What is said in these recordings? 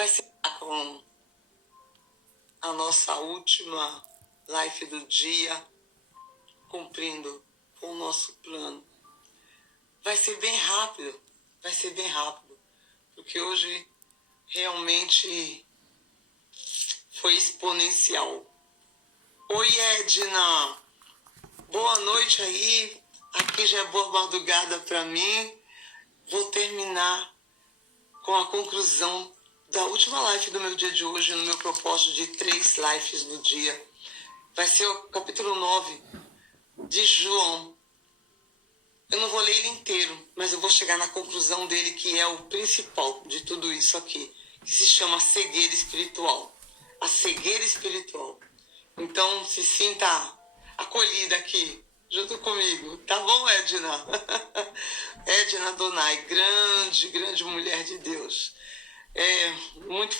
vai ser com a nossa última live do dia, cumprindo com o nosso plano. Vai ser bem rápido, porque hoje realmente foi exponencial. Oi, Edna, boa noite aí, aqui já é boa madrugada para mim. Vou terminar com a conclusão da última live do meu dia de hoje, no meu propósito de 3 lives do dia. Vai ser o capítulo 9 de João. Eu não vou ler ele inteiro, mas eu vou chegar na conclusão dele, que é o principal de tudo isso aqui, que se chama cegueira espiritual. A cegueira espiritual. Então, se sinta acolhida aqui, junto comigo. Tá bom, Edna? Edna Donai, grande mulher de Deus.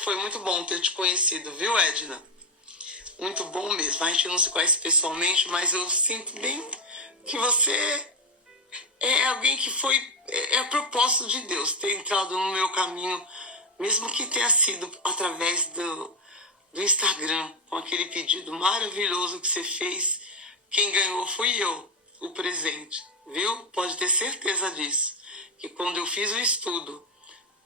Foi muito bom ter te conhecido, viu, Edna? Muito bom mesmo. A gente não se conhece pessoalmente, mas eu sinto bem que você é alguém que é propósito de Deus ter entrado no meu caminho, mesmo que tenha sido através do Instagram, com aquele pedido maravilhoso que você fez. Quem ganhou fui eu, o presente, viu? Pode ter certeza disso, que quando eu fiz o estudo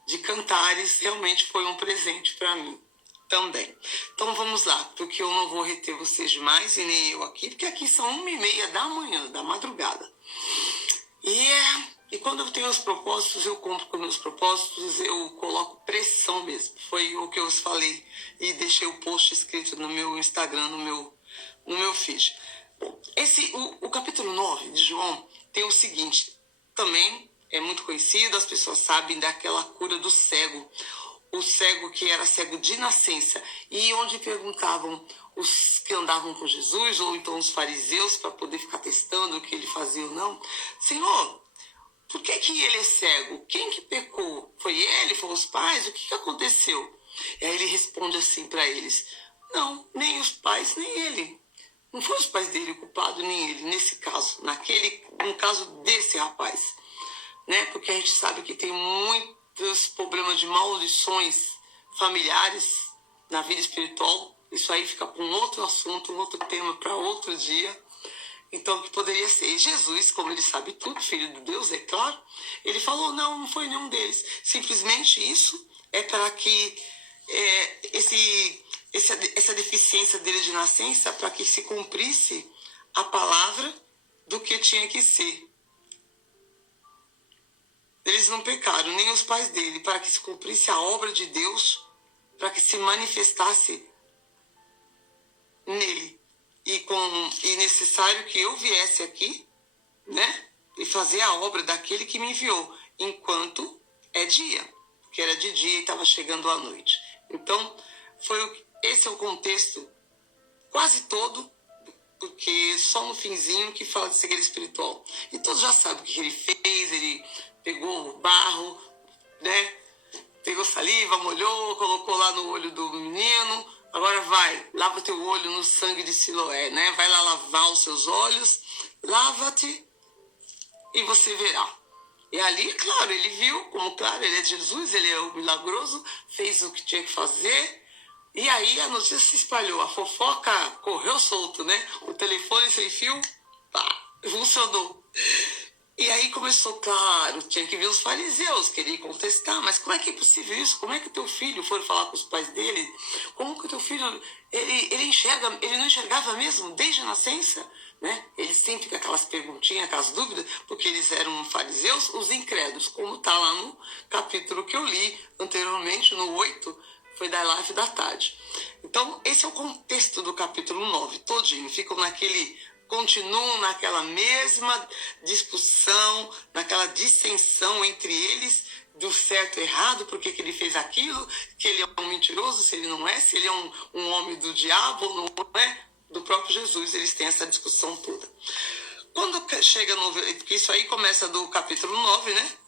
de cantares, realmente foi um presente para mim também. Então vamos lá, porque eu não vou reter vocês demais, e nem eu aqui, porque aqui são 1h30 da manhã, da madrugada. E quando eu tenho os propósitos, eu cumpro com meus propósitos, eu coloco pressão mesmo. Foi o que eu falei e deixei o post escrito no meu Instagram, no meu feed. Bom, o capítulo 9 de João tem o seguinte, também é muito conhecido, as pessoas sabem daquela cura do cego. O cego que era cego de nascença, e onde perguntavam os que andavam com Jesus, ou então os fariseus, para poder ficar testando o que ele fazia ou não: Senhor, por que ele é cego? Quem que pecou? Foi ele? Foram os pais? O que aconteceu? E aí ele responde assim para eles: não, nem os pais, nem ele. Não foram os pais dele o culpado, nem ele, nesse caso, no caso desse rapaz, né? Porque a gente sabe que tem muitos problemas de maldições familiares na vida espiritual. Isso aí fica para um outro assunto, um outro tema para outro dia. Então, que poderia ser Jesus, como ele sabe tudo, filho de Deus, é claro. Ele falou: não foi nenhum deles. Simplesmente isso é para que essa deficiência dele de nascença, para que se cumprisse a palavra do que tinha que ser. Eles não pecaram, nem os pais dele, para que se cumprisse a obra de Deus, para que se manifestasse nele. E necessário que eu viesse aqui, né? E fazer a obra daquele que me enviou, enquanto é dia. Porque era de dia e estava chegando a noite. Então, esse é o contexto quase todo, porque só no finzinho que fala de cegueira espiritual. E todos já sabem o que ele fez. Ele pegou o barro, né? Pegou saliva, molhou, colocou lá no olho do menino. Agora vai, lava teu olho no sangue de Siloé, né? Vai lá lavar os seus olhos, lava-te e você verá. E ali, claro, ele viu, como claro, ele é Jesus, ele é o milagroso, fez o que tinha que fazer. E aí a notícia se espalhou, a fofoca correu solto, né? O telefone sem fio, pá, funcionou. E aí começou, claro, tinha que vir os fariseus, queriam contestar: mas como é que é possível isso? Como é que teu filho foi falar com os pais dele? Como que teu filho, ele não enxergava mesmo desde a nascença? Né? Ele sempre com aquelas perguntinhas, aquelas dúvidas, porque eles eram fariseus, os incrédulos, como está lá no capítulo que eu li anteriormente, no 8, foi da live da tarde. Então, esse é o contexto do capítulo 9, todinho, continuam naquela mesma discussão, naquela dissensão entre eles, do certo e errado, por que ele fez aquilo, que ele é um mentiroso, se ele não é, se ele é um homem do diabo, não é, do próprio Jesus. Eles têm essa discussão toda. Quando chega porque isso aí começa do capítulo 9, né?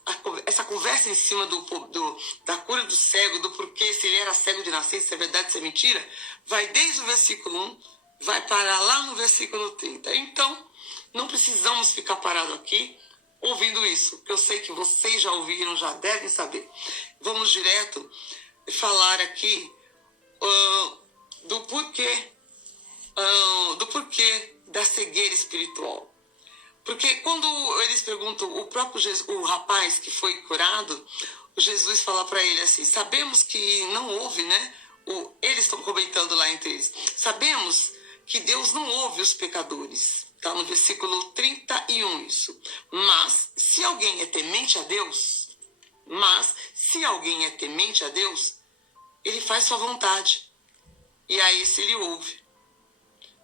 Essa conversa em cima da cura do cego, do porquê, se ele era cego de nascença, se é verdade, se é mentira, vai desde o versículo 1, vai parar lá no versículo 30. Então, não precisamos ficar parados aqui ouvindo isso, porque eu sei que vocês já ouviram, já devem saber. Vamos direto falar aqui do porquê da cegueira espiritual. Porque quando eles perguntam, o próprio Jesus, o rapaz que foi curado, Jesus fala para ele assim, sabemos que não houve, né? Eles estão comentando lá entre eles. Sabemos que Deus não ouve os pecadores. Está no versículo 31 isso. Mas se alguém é temente a Deus, ele faz sua vontade. E a esse ele ouve.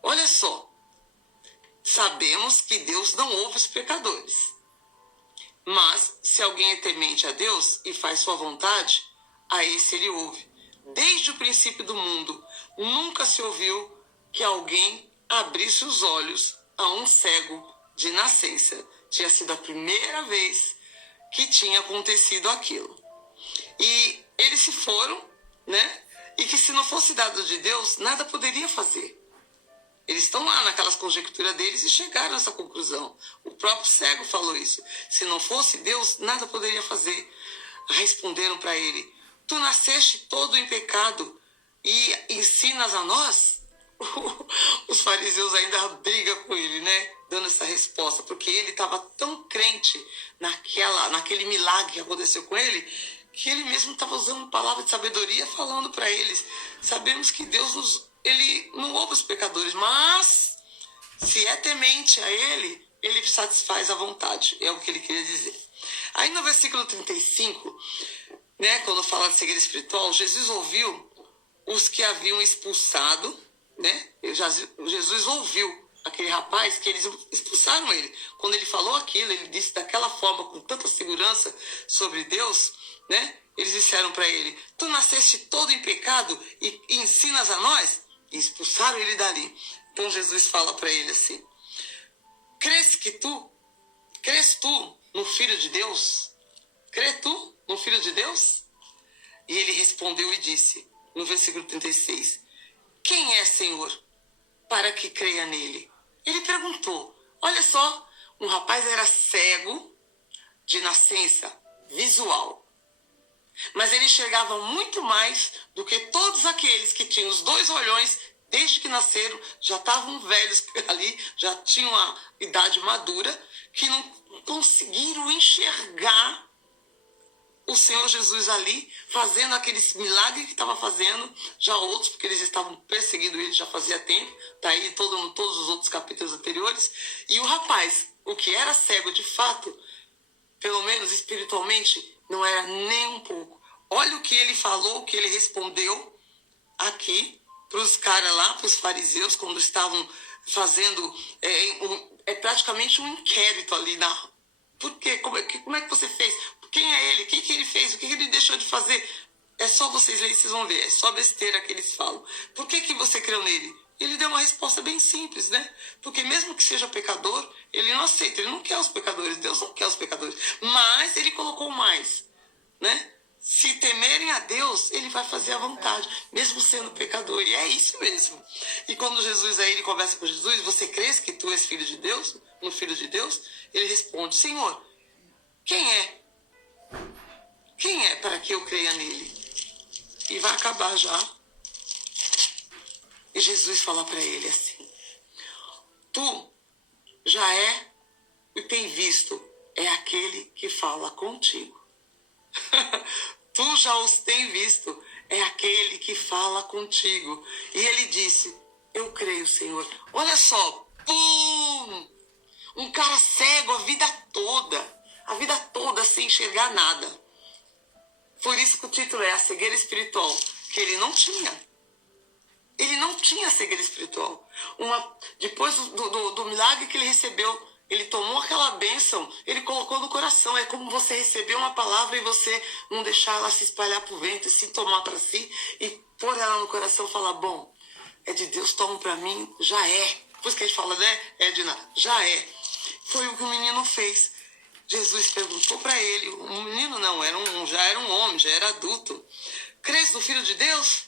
Olha só. Sabemos que Deus não ouve os pecadores. Mas se alguém é temente a Deus e faz sua vontade, a esse ele ouve. Desde o princípio do mundo, nunca se ouviu que alguém abrisse os olhos a um cego de nascença. Tinha sido a primeira vez que tinha acontecido aquilo. E eles se foram, né? E que se não fosse dado de Deus, nada poderia fazer. Eles estão lá naquelas conjecturas deles e chegaram a essa conclusão. O próprio cego falou isso. Se não fosse Deus, nada poderia fazer. Responderam para ele, tu nasceste todo em pecado e ensinas a nós? Os fariseus ainda brigam com ele, né? Dando essa resposta, porque ele estava tão crente naquele milagre que aconteceu com ele, que ele mesmo estava usando palavra de sabedoria, falando para eles, sabemos que Deus ele não ouve os pecadores, mas se é temente a ele, ele satisfaz a vontade, é o que ele queria dizer. Aí no versículo 35, né, quando fala de cegueira espiritual, Jesus ouviu os que haviam expulsado, né? Jesus ouviu aquele rapaz que eles expulsaram ele. Quando ele falou aquilo, ele disse daquela forma, com tanta segurança sobre Deus, né? Eles disseram para ele, tu nasceste todo em pecado e ensinas a nós? E expulsaram ele dali. Então Jesus fala para ele assim, crês tu no Filho de Deus? Crê tu no Filho de Deus? E ele respondeu e disse, no versículo 36, quem é, Senhor, para que creia nele? Ele perguntou, olha só, um rapaz era cego de nascença visual, mas ele enxergava muito mais do que todos aqueles que tinham os 2 olhões desde que nasceram, já estavam velhos ali, já tinham a idade madura, que não conseguiram enxergar o Senhor Jesus ali, fazendo aqueles milagres que estava fazendo, já outros, porque eles estavam perseguindo ele já fazia tempo, está aí todos os outros capítulos anteriores, e o rapaz, o que era cego de fato, pelo menos espiritualmente, não era nem um pouco. Olha o que ele falou, o que ele respondeu aqui, para os caras lá, para os fariseus, quando estavam fazendo praticamente um inquérito ali na... Por quê? Como é que você fez? Quem é ele? O que ele fez? O que ele deixou de fazer? É só vocês lerem, vocês vão ver. É só besteira que eles falam. Por que você creu nele? Ele deu uma resposta bem simples, né? Porque mesmo que seja pecador, ele não aceita. Ele não quer os pecadores. Deus não quer os pecadores. Mas ele colocou mais, né? Se temerem a Deus, ele vai fazer a vontade, mesmo sendo pecador. E é isso mesmo. E quando Jesus aí, ele conversa com Jesus, você crês que tu és filho de Deus? No Filho de Deus? Ele responde, Senhor, quem é? Quem é para que eu creia nele? E vai acabar já. E Jesus fala para ele assim, tu já e tem visto, é aquele que fala contigo. Tu já os tem visto, é aquele que fala contigo. E ele disse, eu creio, Senhor. Olha só, pum! Um cara cego a vida toda sem enxergar nada. Por isso que o título é a cegueira espiritual, que ele não tinha. Ele não tinha cegueira espiritual. Depois do milagre que ele recebeu, ele tomou aquela bênção, ele colocou no coração. É como você receber uma palavra e você não deixar ela se espalhar para o vento, e se tomar para si e pôr ela no coração e falar, bom, é de Deus, toma para mim, já é. Depois que a gente fala, né, Edna, já é. Foi o que o menino fez. Jesus perguntou para ele, um menino não, já era um homem, já era adulto. Crês no Filho de Deus?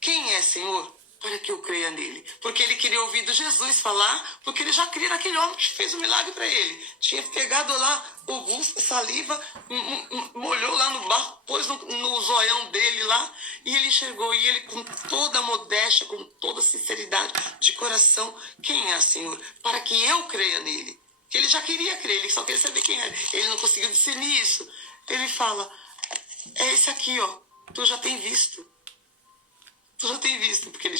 Quem é, Senhor, para que eu creia nele? Porque ele queria ouvir do Jesus falar, porque ele já cria naquele homem que fez o milagre para ele. Tinha pegado lá o gusto, saliva, molhou lá no barro, pôs no zoião dele lá, e ele enxergou, e ele com toda a modéstia, com toda a sinceridade de coração, quem é, Senhor? Para que eu creia nele. Que ele já queria crer, ele só queria saber quem era. Ele não conseguiu discernir isso. Ele fala, é esse aqui, ó, tu já tem visto. Tu já tem visto, porque ele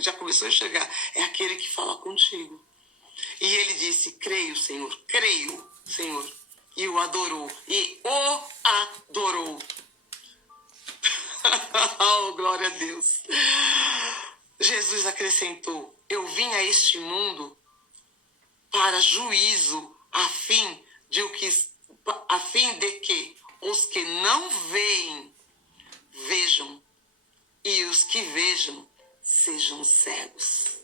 já começou a enxergar. É aquele que fala contigo. E ele disse, creio, Senhor, e o adorou, e o adorou. Oh, glória a Deus. Jesus acrescentou, eu vim a este mundo para juízo, a fim de que os que não veem, vejam, e os que vejam, sejam cegos.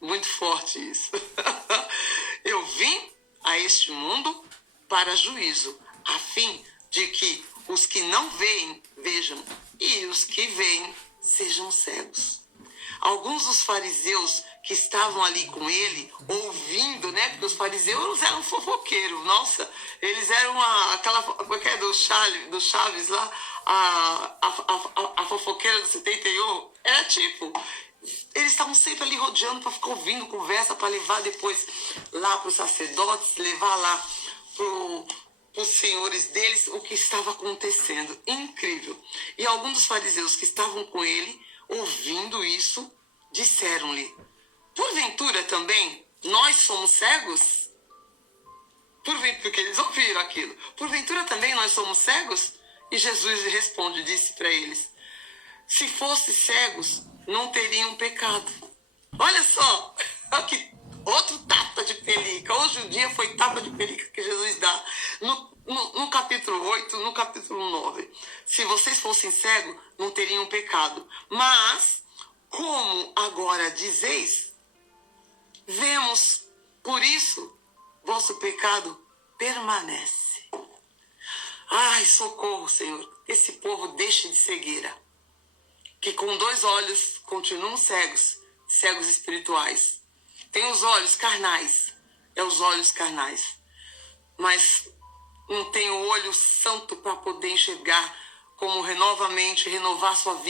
Muito forte isso. Eu vim a este mundo para juízo, a fim de que os que não veem, vejam, e os que veem, sejam cegos. Alguns dos fariseus que estavam ali com ele, ouvindo, né? Porque os fariseus eram fofoqueiros, nossa, eles eram aquela do Chaves lá, a fofoqueira do 71, era tipo, eles estavam sempre ali rodeando para ficar ouvindo conversa, para levar depois lá para os sacerdotes, levar lá para os senhores deles o que estava acontecendo. Incrível. E alguns dos fariseus que estavam com ele, ouvindo isso, disseram-lhe, porventura também nós somos cegos? Porque eles ouviram aquilo. Porventura também nós somos cegos? E Jesus responde, disse para eles, se fossem cegos, não teriam pecado. Olha só, que outro tapa de pelica. Hoje o dia foi tapa de pelica que Jesus dá. No capítulo 8, no capítulo 9. Se vocês fossem cegos, não teriam pecado. Mas, como agora dizeis, vemos, por isso, vosso pecado permanece. Ai, socorro, Senhor. Esse povo deixe de cegueira. Que com 2 olhos continuam cegos espirituais. Tem os olhos carnais, os olhos carnais. Mas não tem o olho santo para poder enxergar como renovar sua vida.